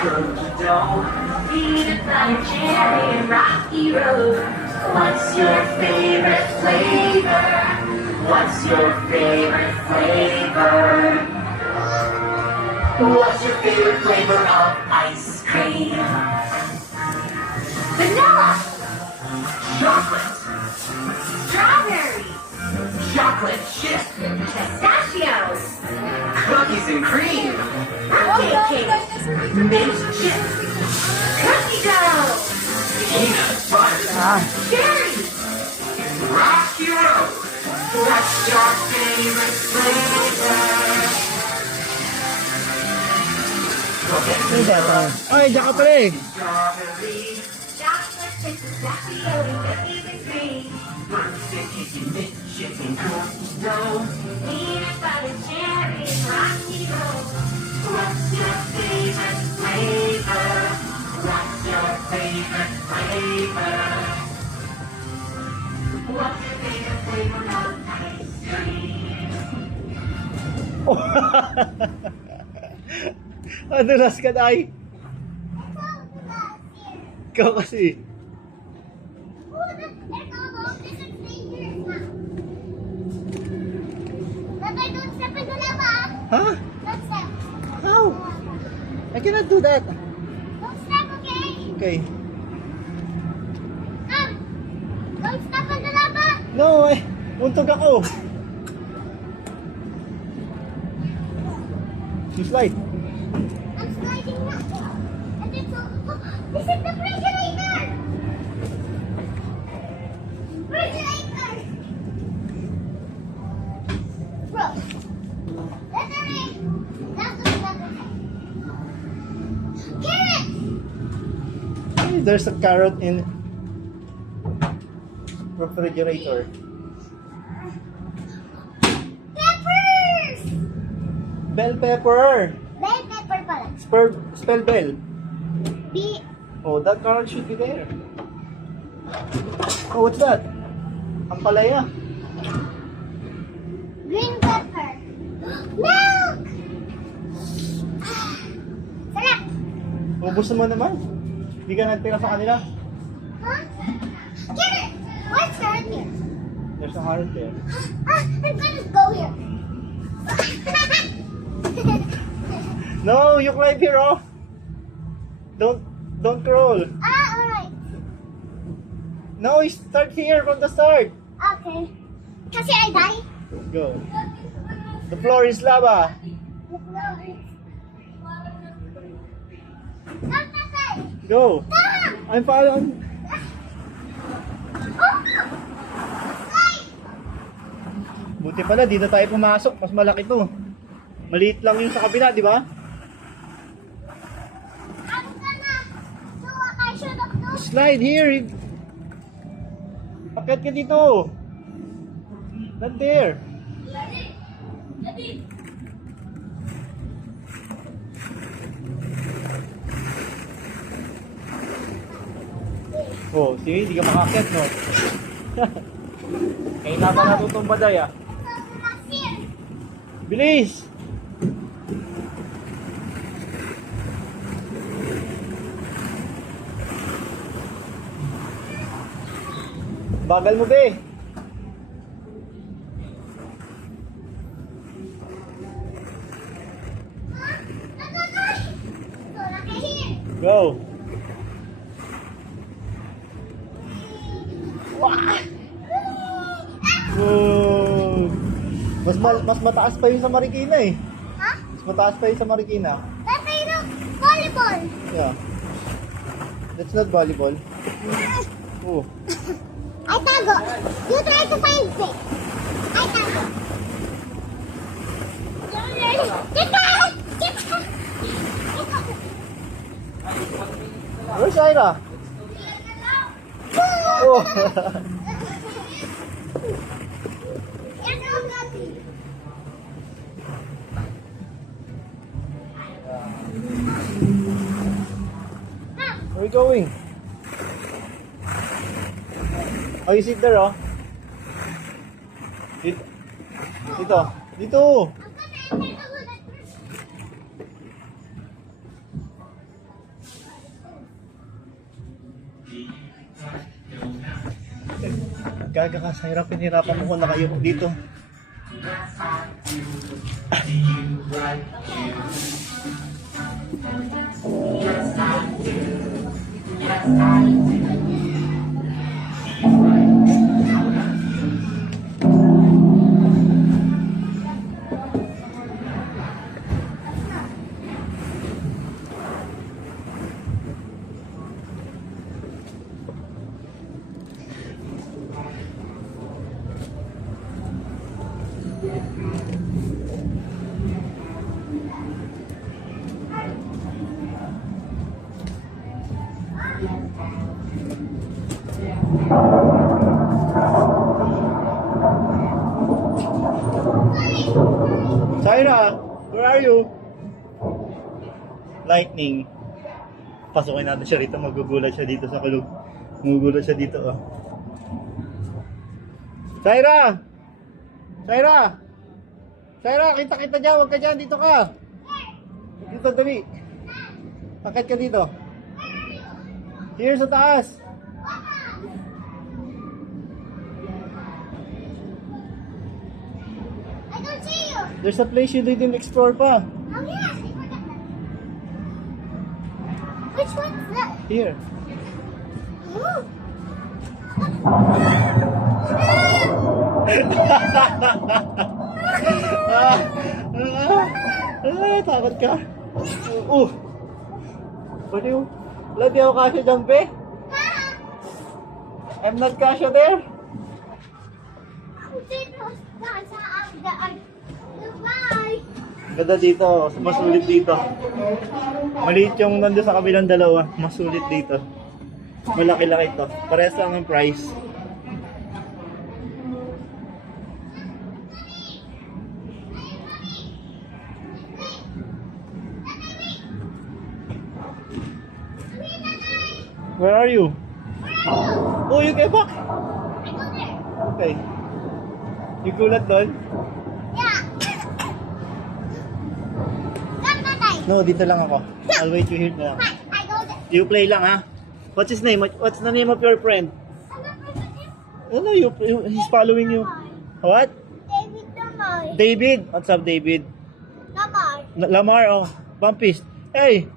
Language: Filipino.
Cookie dough, peanut butter cherry and rocky road. What's your favorite flavor? What's your favorite flavor? What's your favorite flavor of ice cream? Vanilla, chocolate, strawberry, chocolate chip, pistachios, cookies and cream, birthday cake, mint chip, cookie dough, peanut butter, cherries, rocky road. What's your favorite flavor? Ay, diyan ka pala eh. Strawberry, chocolate chip, pistachio, cookies and cream, birthday cake and mint chip and cookie dough, peanut butter cherry and rocky road. What's your favorite flavor? What's your favorite flavor? What's your favorite flavor of ice cream? Nadulas ka na ay. Ikaw kasi. Huh? How? I cannot do that. Don't step, okay? Okay. Don't step on the lava. No, ay. Untog ako. You slide. I'm sliding now. And it's this is the refrigerator. Refrigerator. Bro. That's the ring. That's the carrot. Hey, there's a carrot in refrigerator. Peppers. Bell pepper. Bell pepper pala. Spell bell. B. Oh, that carrot should be there. Oh, what's that? Ampalaya. Green pepper. Milk. Sarap. Ubus mo naman. Hindi ka nagtira sa kanila. Huh? Carrot. What's carrot here? There's a heart there. I'm gonna go here. No, you climb here, oh. Don't crawl. Alright. No, you start here from the start. Okay. Kasi I die. Go. The floor is lava. Stop, Tatay. Go. Stop. I'm following. Buti pala, dito tayo pumasok. Mas malaki to. Maliit lang yung sa kabila, di ba? I'm gonna do what I should have done. Slide here. Akit ka dito. Not there. Oh, see? Hindi ka makakit, no? Kaya na pa natutumba day, ah. Here. Bilis! Bagal mo, be. So, like here. Go. Wow. Mas mataas pa yung sa Marikina eh. Ha? Mas mataas pa yung sa Marikina. Tatay, look. Volleyball. Yeah. That's not volleyball. Oh. I tago. You try to find me. I tago. Get out! Get out! Where's Ira? Oh. Where are you going? Oh, you sit there, oh. Dito. Dito. Dito. Gaga ka, Syra, pinirapan mo ko na kayo dito. Syra, where are you? Lightning. Pasukin natin siya rito. Magugulat siya dito sa kulog. Magugulat siya dito, oh. Syra! Syra! Syra, kita-kita dyan. Huwag ka dyan. Dito ka. Dito, dali. Akit ka dito. Here sa taas. I don't see you. There's a place you didn't explore pa. Oh yes, I forgot that. Which one's that? Here. Ooh. Takot ka. Ano yung? Wala, di ako kasya dyan, be. I'm not kasya there. Goodbye. Ganda dito, mas sulit dito. Maliit yung nandun sa kabilang dalawa, mas sulit dito. Malaki-laki ito. Parehas lang ang price. Where are you? Oh, you came back? I go there. Okay. You gulat doon? Yeah. Come, Tatay. No, dito lang ako. I'll wait you here na lang. Hi, I go there. You play lang, ha? What's his name? What's the name of your friend? I'm not going with him. Ano, he's following you. What? David Lamar. David? What's up, David? Lamar. Lamar, oh. Bumpist. Hey!